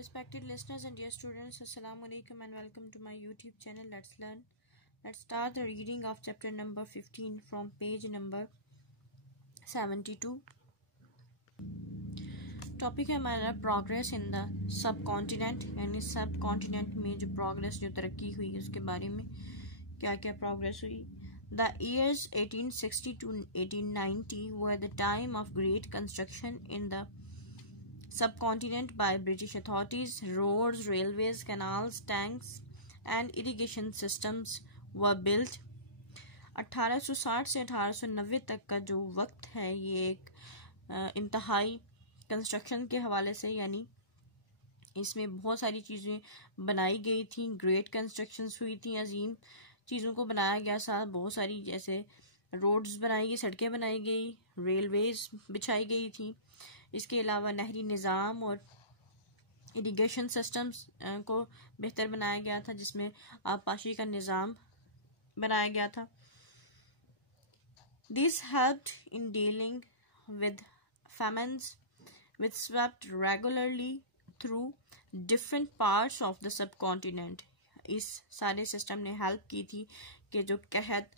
Respected listeners and dear students, Assalamu alaikum and welcome to my YouTube channel. Let's learn. Let's start the reading of chapter number 15 from page number 72. Topic है हमारा progress in the sub continent, यानी सब continent में जो progress जो तरक्की हुई उसके बारे में क्या क्या प्रोग्रेस हुई. The years 1860 to 1890 were the time of great construction in the subcontinent by British authorities. Roads, railways, canals, tanks and irrigation systems were built. 1860 से 1890 तक का जो वक्त है ये एक इंतहाई कंस्ट्रक्शन के हवाले से, यानी इसमें बहुत सारी चीज़ें बनाई गई थी. ग्रेट कंस्ट्रक्शंस हुई थी, अजीम चीज़ों को बनाया गया. साथ बहुत सारी जैसे रोड्स बनाई गई, सड़कें बनाई गई, रेलवेज बिछाई गई थी. इसके अलावा नहरी निज़ाम और इरिगेशन सिस्टम्स को बेहतर बनाया गया था, जिसमें आबपाशी का निज़ाम बनाया गया था. This helped in dealing with famines which swept regularly through different parts of the subcontinent. इस सारे सिस्टम ने हेल्प की थी कि जो कहत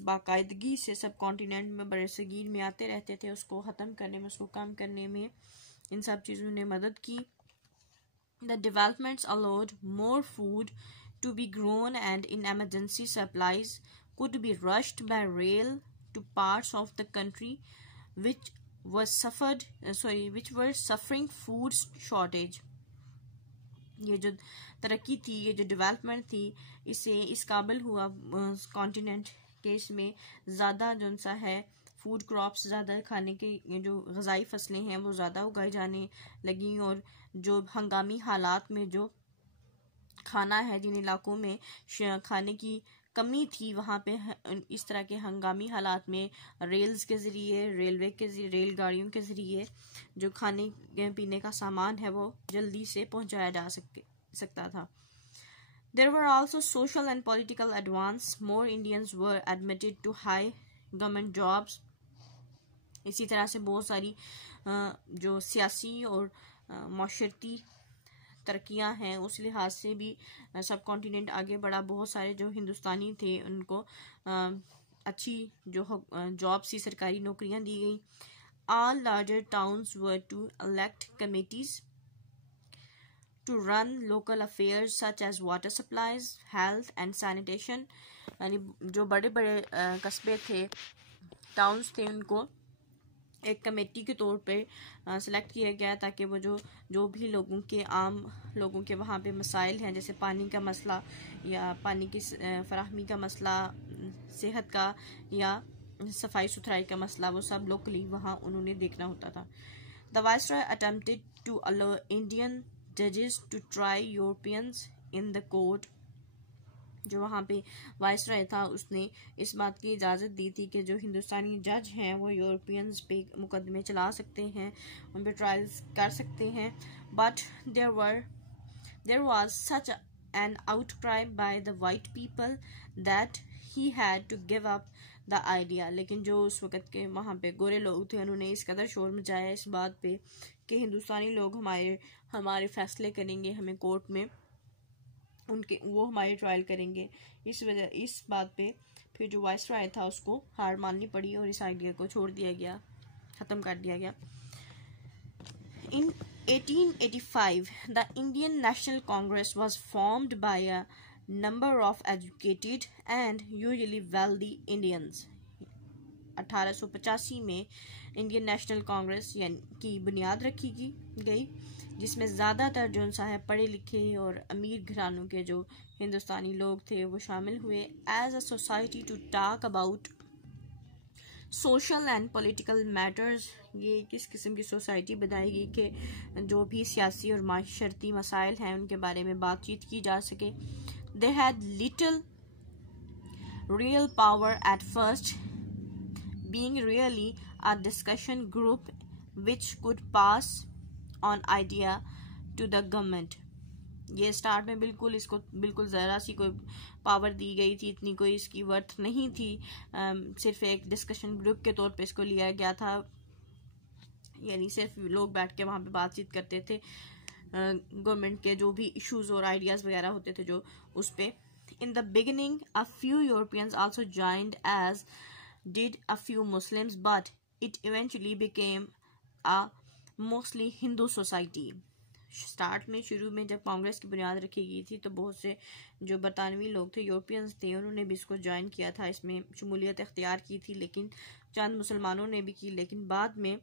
बाकायदगी से सब कॉन्टिनेंट में बरसगीर में आते रहते थे उसको ख़त्म करने में, उसको कम करने में इन सब चीज़ों ने मदद की. The developments allowed more food to be grown and in emergency supplies could be rushed by rail to parts of the country which were suffering food shortage. ये जो तरक्की थी, ये जो डेवलपमेंट थी, इससे इस काबिल हुआ कॉन्टिनेंट के इसमें ज़्यादा जो सा है फूड क्रॉप्स, ज़्यादा खाने के जो ग़ज़ाई फसलें हैं वो ज़्यादा उगाई जाने लगी. और जो हंगामी हालात में जो खाना है, जिन इलाकों में खाने की कमी थी वहाँ पे इस तरह के हंगामी हालात में रेल्स के ज़रिए, रेलवे के रेलगाड़ियों के ज़रिए जो खाने पीने का सामान है वो जल्दी से पहुँचाया जा सकता था. There were also social and political advance. More Indians were admitted to high government jobs. इसी तरह से बहुत सारी जो सियासी और माशरती तरक्कियां हैं उस लिहाज से भी सब कॉन्टिनेंट आगे बढ़ा. बहुत सारे जो हिंदुस्तानी थे उनको अच्छी जो जॉब्स सी सरकारी नौकरियां दी गई. All larger towns were to elect committees to run local affairs such as water supplies, health and sanitation. यानी जो बड़े बड़े कस्बे थे, टाउन्स थे, उनको एक कमेटी के तौर पे सिलेक्ट किया गया ताकि वो जो भी आम लोगों के वहाँ पे मसाइल हैं, जैसे पानी का मसला या पानी की फराहमी का मसला, सेहत का या सफाई सुथराई का मसला, वो सब लोकली वहाँ उन्होंने देखना होता था. The viceroy attempted to allow Indian जजेस to try Europeans in the court. जो वहाँ पे वाइसरॉय था उसने इस बात की इजाज़त दी थी कि जो हिंदुस्तानी जज हैं वो यूरोपियंस पे मुकदमे चला सकते हैं, उन पे ट्रायल्स कर सकते हैं. But there was such an outcry by the white people that he had to give up the idea. लेकिन जो उस वक़्त के वहाँ पे गोरे लोग थे उन्होंने इस कदर शोर मचाया इस बात पे कि हिंदुस्तानी लोग हमारे फैसले करेंगे, हमें कोर्ट में वो हमारी ट्रायल करेंगे. इस बात पे फिर जो वाइसरॉय था उसको हार माननी पड़ी और इस आइडिया को छोड़ दिया गया, ख़त्म कर दिया गया. In 1885, the Indian National Congress was formed by a number of educated and usually wealthy Indians. 1885 में इंडियन नेशनल कांग्रेस की बुनियाद रखी गई, जिसमें ज़्यादातर जो सा है पढ़े लिखे और अमीर घरानों के जो हिंदुस्तानी लोग थे वो शामिल हुए. As a society to talk about social and political matters. ये किस किस्म की सोसाइटी बनाएगी कि जो भी सियासी और माशरती मसाइल हैं उनके बारे में बातचीत की जा सके. They had little real power at first, being really a discussion group which could pass on idea to the government. ये स्टार्ट में इसको बिल्कुल ज़रा सी कोई पावर दी गई थी, इतनी कोई इसकी वर्थ नहीं थी. सिर्फ एक डिस्कशन ग्रुप के तौर पे इसको लिया गया था, यानी सिर्फ लोग बैठ के वहाँ पे बातचीत करते थे. गवर्नमेंट के जो भी इश्यूज और आइडियाज वगैरह होते थे जो उस पे. In the beginning, a few Europeans also joined, as did a few Muslims, but it eventually became a mostly Hindu society. Start में शुरू में जब कांग्रेस की बुनियाद रखी गई थी तो बहुत से जो बरतानवी लोग थे, यूरोपियंस थे, उन्होंने भी इसको ज्वाइन किया था, इसमें शमूलियत इख्तियार की थी, लेकिन चंद मुसलमानों ने भी की. लेकिन बाद में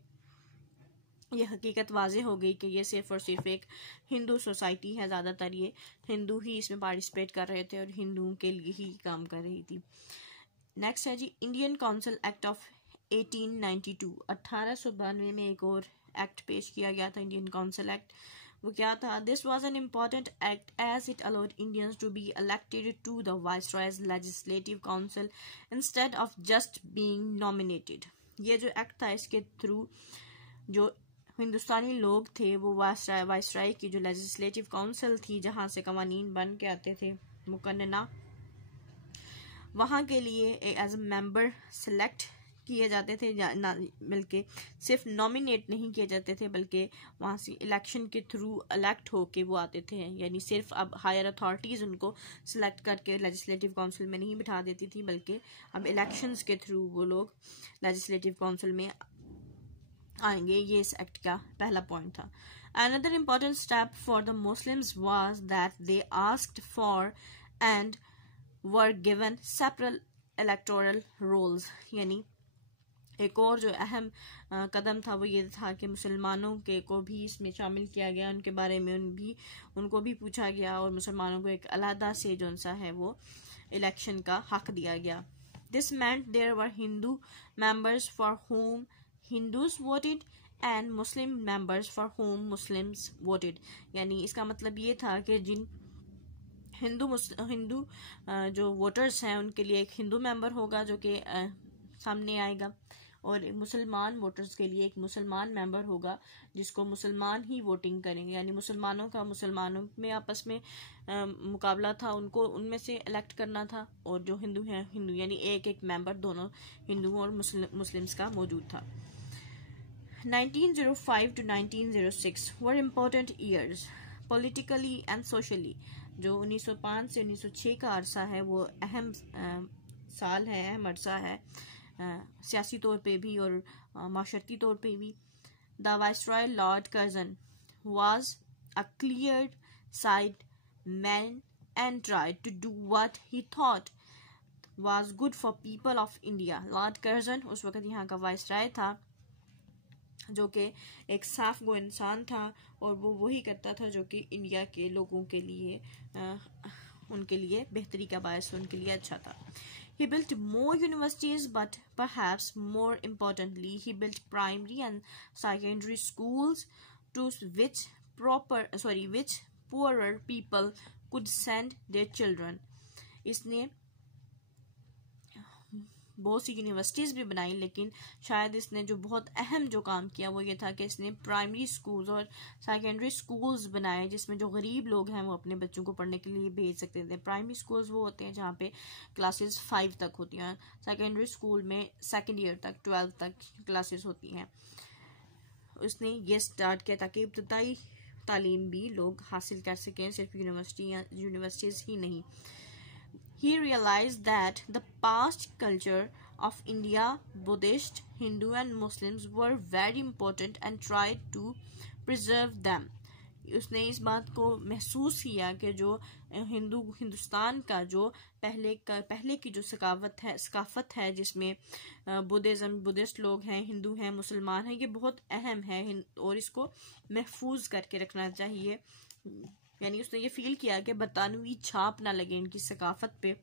ये हकीकत वाज़ेह हो गई कि ये सिर्फ और सिर्फ एक हिंदू सोसाइटी है, ज़्यादातर ये हिंदू ही इसमें पार्टिसिपेट कर रहे थे और हिंदुओं के लिए ही काम कर रही थी. नेक्स्ट है जी इंडियन काउंसिल एक्ट ऑफ 1892. 1892 में एक और एक्ट पेश किया गया था, इंडियन काउंसिल एक्ट. वो क्या था? This was an important act as it allowed Indians to be elected to the viceroy's legislative council instead of just being nominated. ये जो एक्ट था इसके थ्रू जो हिंदुस्तानी लोग थे वो वाइसराय की जो लेजिस्लेटिव काउंसिल थी जहाँ से कवानीन बन के आते थे मुकन्नना, वहाँ के लिए एज अ मेंबर सेलेक्ट किए जाते थे, बल्कि सिर्फ नॉमिनेट नहीं किए जाते थे बल्कि वहाँ से इलेक्शन के थ्रू इलेक्ट होके वो आते थे. यानी सिर्फ अब हायर अथॉरिटीज़ उनको सिलेक्ट करके लेजिस्लेटिव काउंसिल में नहीं बिठा देती थी बल्कि अब इलेक्शंस के थ्रू वो लोग लेजिस्लेटिव काउंसिल में आएंगे. ये इस एक्ट का पहला पॉइंट था. Another important step for the Muslims was that they asked for and were given separate electoral rolls. यानी एक और जो अहम कदम था वो ये था कि मुसलमानों के को भी इसमें शामिल किया गया, उनके बारे में उनको भी पूछा गया और मुसलमानों को एक अलहदा से जो सा है वो इलेक्शन का हक दिया गया. This meant there were Hindu members for whom Hindus voted and Muslim members for whom Muslims voted. यानी इसका मतलब ये था कि जिन हिंदू जो वोटर्स हैं उनके लिए एक हिंदू मेंबर होगा जो कि सामने आएगा और मुसलमान वोटर्स के लिए एक मुसलमान मेंबर होगा जिसको मुसलमान ही वोटिंग करेंगे. यानी मुसलमानों में आपस में मुकाबला था, उनको उनमें से इलेक्ट करना था और जो हिंदू हैं हिंदू, यानी एक एक मेंबर दोनों हिंदुओं और मुस्लिम्स का मौजूद था. 1905 to 1906 were important years politically and socially. जो 1905 से 1906 का अरसा है वो अहम साल है, अहम अरसा है सियासी तौर पे भी और माशरती तौर पे भी. The viceroy Lord Curzon was a clear-sighted man and tried to do what he thought was good for people of India. Lord Curzon उस वक्त यहाँ का वाइसरॉय था जो कि एक साफ गो इंसान था और वो वही करता था जो कि इंडिया के लोगों के लिए उनके लिए बेहतरी का बायस, उनके लिए अच्छा था. He built more universities, but perhaps more importantly, he built primary and secondary schools to which poorer people could send their children. इसने बहुत सी यूनिवर्सिटीज़ भी बनाई, लेकिन शायद इसने जो बहुत अहम जो काम किया वो ये था कि इसने प्राइमरी स्कूल्स और सेकेंडरी स्कूल्स बनाए जिसमें जो गरीब लोग हैं वो अपने बच्चों को पढ़ने के लिए भेज सकते थे. प्राइमरी स्कूल्स वो होते हैं जहाँ पे क्लासेस 5 तक होती हैं, सेकेंडरी स्कूल में 2nd ईयर तक 12th तक क्लासेस होती हैं. उसने ये स्टार्ट किया ताकि इब्तदाई तालीम भी लोग हासिल कर सकें, सिर्फ यूनिवर्सिटीज़ ही नहीं. He realized that the past culture of India, Buddhist, Hindu and Muslims were very important and tried to preserve them. उसने इस बात को महसूस किया कि जो हिंदुस्तान का जो पहले की जो सकाफत है जिसमें बुद्धिस्ट लोग हैं, हिंदू हैं, मुसलमान हैं, ये बहुत अहम है और इसको महफूज करके रखना चाहिए. यानी उसने ये फील किया कि बरतानवी छाप ना लगे इनकी सकाफत पे.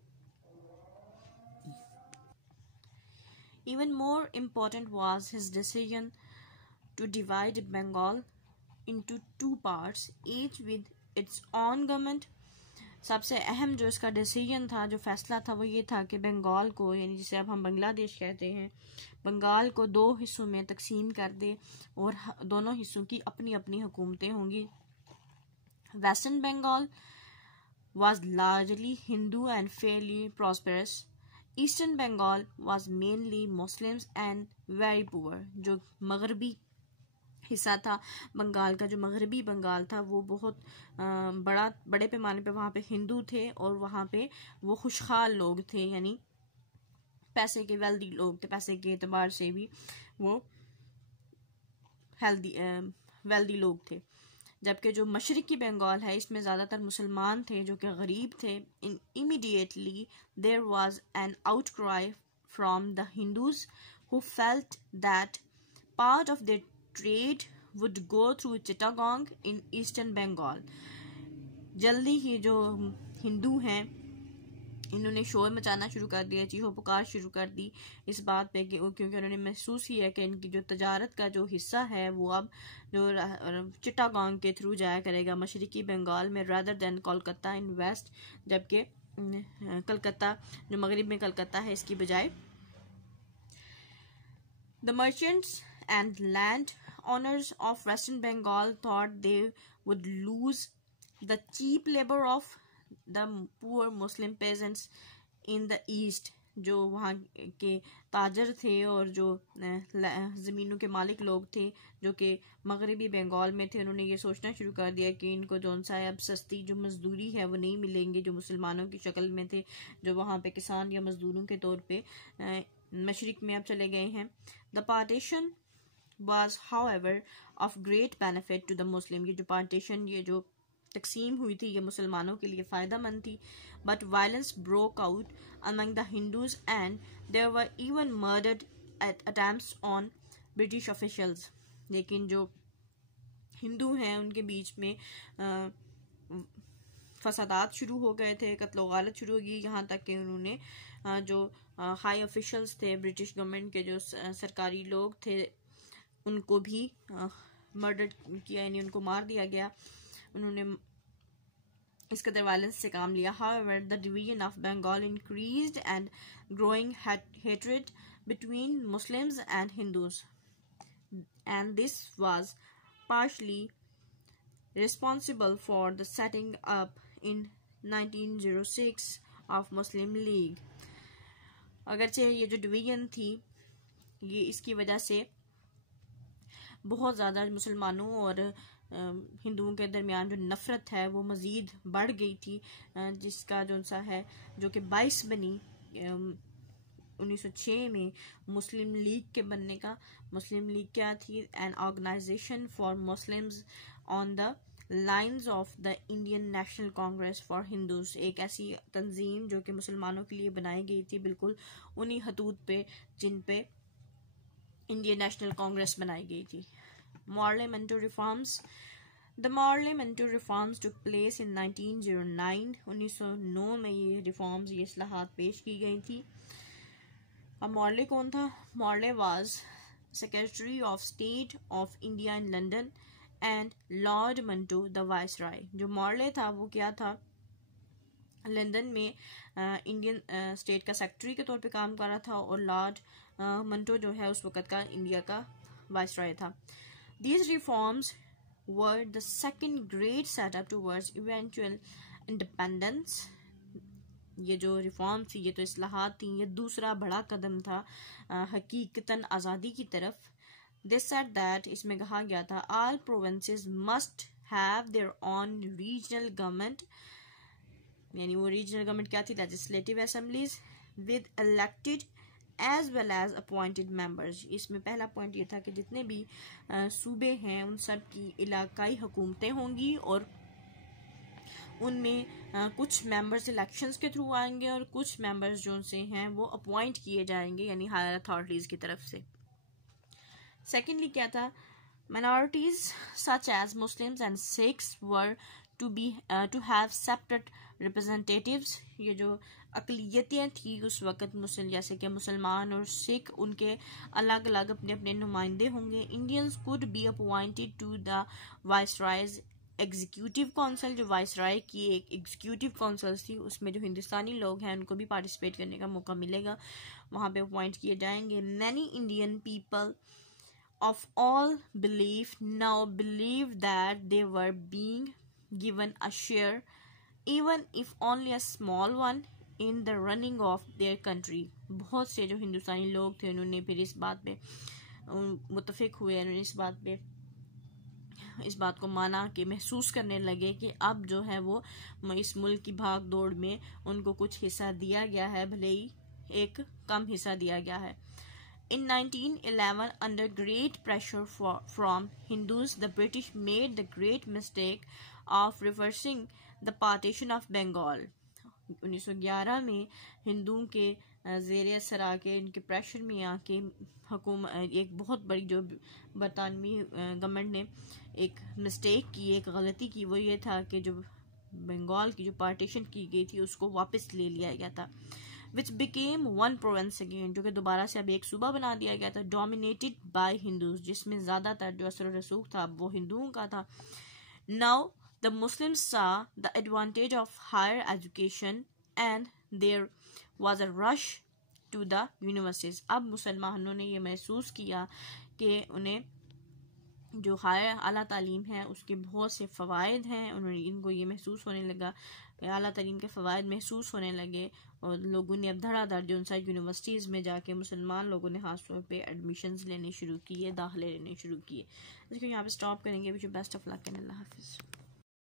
Even more important was his decision to divide Bengal into 2 parts, each with its own government. सबसे अहम जो इसका डिसीजन था, जो फैसला था, वो ये था कि बंगाल को, यानी जिसे अब हम बांग्लादेश कहते हैं, बंगाल को 2 हिस्सों में तकसीम कर दे और दोनों हिस्सों की अपनी अपनी हुकूमतें होंगी. Western Bengal was largely Hindu and fairly prosperous. Eastern Bengal was mainly Muslims and very poor. जो मगरबी हिस्सा था बंगाल का, जो मगरबी बंगाल था, वो बहुत बड़े पैमाने पे वहाँ पे हिंदू थे और वहाँ पे वो खुशहाल लोग थे, यानी पैसे के वेल्दी लोग थे, पैसे के एतबार से भी वो वेल्दी लोग थे। जबकि जो मशरकी बंगाल है इसमें ज़्यादातर मुसलमान थे जो कि गरीब थे। Immediately there was an outcry from the Hindus who felt that part of their trade would go through Chittagong in eastern Bengal. जल्दी ही जो हिंदू हैं इन्होंने शोर मचाना शुरू कर दिया, चीखो पुकार शुरू कर दी इस बात पे कि क्योंकि उन्होंने महसूस किया कि इनकी जो तजारत का जो हिस्सा है वो अब जो चिटागोंग के थ्रू जाया करेगा मशरकी बंगाल में, रादर देन कोलकाता इन वेस्ट, जबकि कलकत्ता जो मगरिब में कलकत्ता है इसकी बजाय। The merchants and land owners of Western Bengal thought they would lose the cheap labor of the poor Muslim peasants in the east। जो वहाँ के ताजर थे और जो ज़मीनों के मालिक लोग थे जो कि मगरबी बंगाल में थे, उन्होंने ये सोचना शुरू कर दिया कि इनको जौन सा है अब सस्ती जो मजदूरी है वो नहीं मिलेंगे जो मुसलमानों की शक्ल में थे, जो वहाँ पे किसान या मजदूरों के तौर पे मशरिक में अब चले गए हैं। The partition was however of great benefit to the Muslim। ये जो पार्टीशन, ये जो तकसीम हुई थी, ये मुसलमानों के लिए फ़ायदेमंद थी। But violence broke out among the Hindus and there were even murdered attempts on British officials। लेकिन जो हिंदू हैं उनके बीच में फसादात शुरू हो गए थे, कत्लो गालत शुरू हो गई, यहाँ तक कि उन्होंने जो हाई ऑफिशल्स थे ब्रिटिश गवर्नमेंट के, जो सरकारी लोग थे, उनको भी मर्डर किया, यानी उनको मार दिया गया। उन्होंने इस कदर वायलेंस से काम लिया। However, the division of Bengal increased and growing hatred between Muslims and Hindus, and this was partially responsible for the setting up in 1906 of Muslim League। अगरचे ये जो डिवीजन थी ये इसकी वजह से बहुत ज़्यादा मुसलमानों और हिंदुओं के दरमियान जो नफ़रत है वो मज़ीद बढ़ गई थी, जिसका जो सा है जो कि 22 बनी 1906 में मुस्लिम लीग के बनने का। मुस्लिम लीग क्या थी? An organisation for Muslims on the lines of the Indian National Congress for Hindus. एक ऐसी तंजीम जो कि मुसलमानों के लिए बनाई गई थी, बिल्कुल उन्हीं हदूद पे जिन पे इंडियन नेशनल कांग्रेस बनाई गई थी। Parliamentary reforms. The parliamentary reforms took place in 1909। 1909 में ये रिफॉर्म्स, ये इस्लाहात पेश की गई थी। अब मॉर्ले कौन था? Morley was secretary of state of India in London and Lord Manto the viceroy. जो मॉर्ले था वो क्या था? लंदन में इंडियन स्टेट का सेक्रेटरी के तौर पे काम कर रहा था और लॉर्ड मंटो जो है उस वक़्त का इंडिया का वाइसराय था। These reforms were the second great setup towards eventual independence। ये जो रिफॉर्म थी, ये तो इस्लाहात थी, ये दूसरा बड़ा कदम था हकीकतन आज़ादी की तरफ। They said that, इसमें कहा गया था, all provinces must have their own regional government, यानी वो रीजनल गवर्नमेंट क्या थी? Legislative assemblies with elected as well as appointed members. इसमें पहला पॉइंट ये था कि जितने भी सूबे हैं उन सब की इलाकाई हुकूमतें होंगी और उनमें कुछ मेंबर्स इलेक्शंस के थ्रू आएंगे और कुछ मेंबर्स जो से हैं वो अपॉइंट किए जाएंगे, यानी हायर अथॉरिटीज़ की तरफ से। सेकेंडली क्या था? minorities such as Muslims and Sikhs were to have separate representatives। ये जो अक़लियतें थी उस वक़्त मुस्लिम, जैसे कि मुसलमान और सिख, उनके अलग अलग अपने अपने नुमाइंदे होंगे। Indians could be appointed to the viceroy's executive council. जो वाइसराय की एक एग्जीक्यूटिव काउंसिल थी उसमें जो हिंदुस्तानी लोग हैं उनको भी पार्टिसिपेट करने का मौका मिलेगा, वहाँ पे अपॉइंट किए जाएंगे। Many Indian people of all belief now believe that they were being given a share, even if only a small one, in the running of their country। बहुत से जो हिंदुस्तानी लोग थे उन्होंने फिर इस बात पे मुत्तफिक हुए, उन्होंने इस बात पे इस बात को माना कि महसूस करने लगे कि अब जो है वो इस मुल्क की भाग दौड़ में उनको कुछ हिस्सा दिया गया है, भले ही एक कम हिस्सा दिया गया है। In 1911, under great pressure from Hindus, the British made the great mistake of reversing the partition of Bengal. 1911 में हिंदुओं के ज़ेर असर आके, इनके प्रेशर में आके एक बहुत बड़ी जो बरतानवी गवर्नमेंट ने एक मिस्टेक की, एक गलती की, वो ये था कि जो बंगाल की जो पार्टीशन की गई थी उसको वापस ले लिया गया था, which became one province again, जो कि दोबारा से अब एक सूबा बना दिया गया था, dominated by Hindus, जिसमें ज़्यादातर जो असर रसूख था वो हिंदुओं का था। Now the Muslims saw the advantage of higher education and there was a rush to the universities. अब मुसलमानों ने ये महसूस किया कि उन्हें जो हायर आला तालीम है उसके बहुत से फ़वाइद हैं, उन्होंने इनको ये महसूस होने लगा, आला तालीम के फ़वाइद महसूस होने लगे और लोगों ने अब धड़ाधड़ जो उनसा यूनिवर्सिटीज़ में जाके मुसलमान लोगों ने खास तौर पे एडमिशन्स लेने शुरू किए, दाखिले लेने शुरू किए। इसको यहाँ पे स्टॉप करेंगे। Wish you best of luck and अल्लाह हाफिज़।